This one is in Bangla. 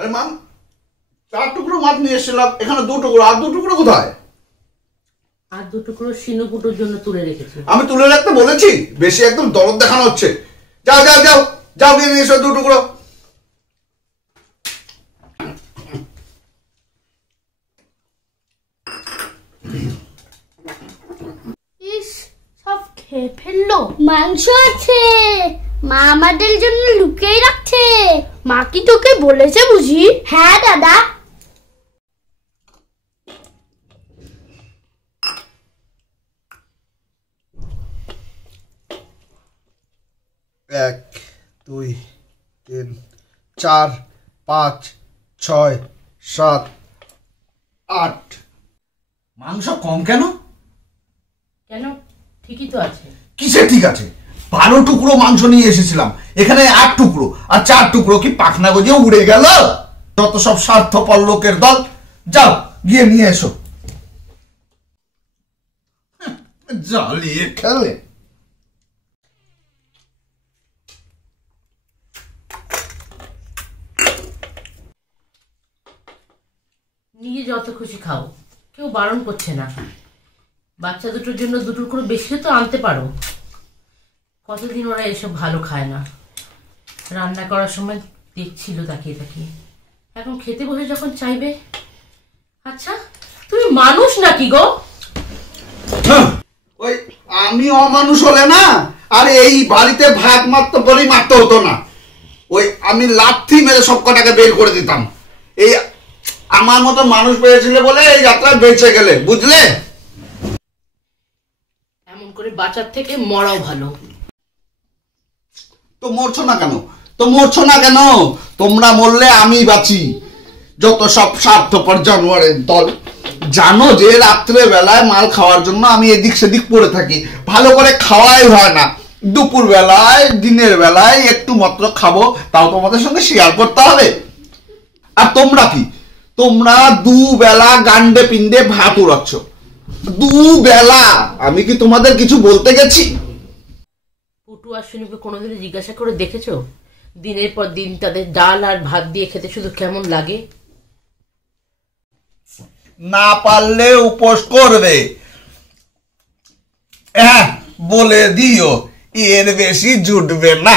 আরে মাম, 4 টুকরো মাছ নিয়ে এসেছিলাম, এখানে 2 টুকরো। আর 2 টুকরো কোথায়? আর 2 টুকরো শিনুপুটোর জন্য তুলে রেখেছি। আমি তুলে রাখতে বলেছি? বেশি একদম দরদ দেখানো হচ্ছে। যাও যাও যাও যাও, গিয়ে নিয়ে এসো 2 টুকরো। ইস, সব খেয়ে ফেললো। মাংস আছে, মা আমাদের জন্য লুকিয়ে রাখছে। মা কি তোকে বলেছে বুঝি? হ্যাঁ দাদা। এক, 2, 3, 4, 5, 6, 7, 8। মাংস কম কেন? কেন, ঠিকই তো আছে। কিসে ঠিক আছে? 12 টুকরো মাংস নিয়ে এসেছিলাম, এখানে 8 টুকরো। আর 4 টুকরো কি পাখনা গজিয়ে উড়ে গেল? যত সব স্বার্থপর লোকের দল। যাও গিয়ে নিয়ে এসো। জ্বালিয়ে খেলে। নিজে যত খুশি খাও, কেউ বারণ করছে না। বাচ্চা দুটোর জন্য 2 টুকরো বেশি তো আনতে পারো। কতদিন ওরা এসব ভালো খায় না। রান্না করার সময় দেখছিল তাকিয়ে তাকিয়ে, এখন খেতে বসে যখন চাইবে। আচ্ছা, তুমি মানুষ নাকি গো? ওই আমি অমানুষ হলে না আর এই বাড়িতে ভাত মারতে বলেই মারতে হতো না। ওই আমি লাথি মেরে সব কটাকে বের করে দিতাম। এই আমার মতো মানুষ পেয়েছিল বলে এই যাত্রায় বেঁচে গেলে, বুঝলে? এমন করে বাঁচার থেকে মরাও ভালো। তো মরছো না কেন? তোমরা মরলে আমি বাঁচি। যত সব স্বার্থপর জানোয়ারের দল। জানো যে রাত্রে বেলায় মাল খাওয়ার জন্য আমি এদিক সেদিক পড়ে থাকি, ভালো করে খাওয়াই হয় না। দুপুর বেলায় দিনের বেলায় একটু মাত্র খাবো, তাও তোমাদের সঙ্গে শেয়ার করতে হবে। আর তোমরা কি? তোমরা 2 বেলা গান্ডে পিণ্ডে ভাত উড়াচ্ছ। 2 বেলা। আমি কি তোমাদের কিছু বলতে গেছি? পুটু আর শুনিকে কোনোদিন জিজ্ঞাসা করে দেখেছো দিনের পর দিন তাদের ডাল আর ভাত দিয়ে খেতে শুধু কেমন লাগে? না পারলে উপোস করবে। হ্যাঁ, বলে দিও, এর বেশি জুটবে না।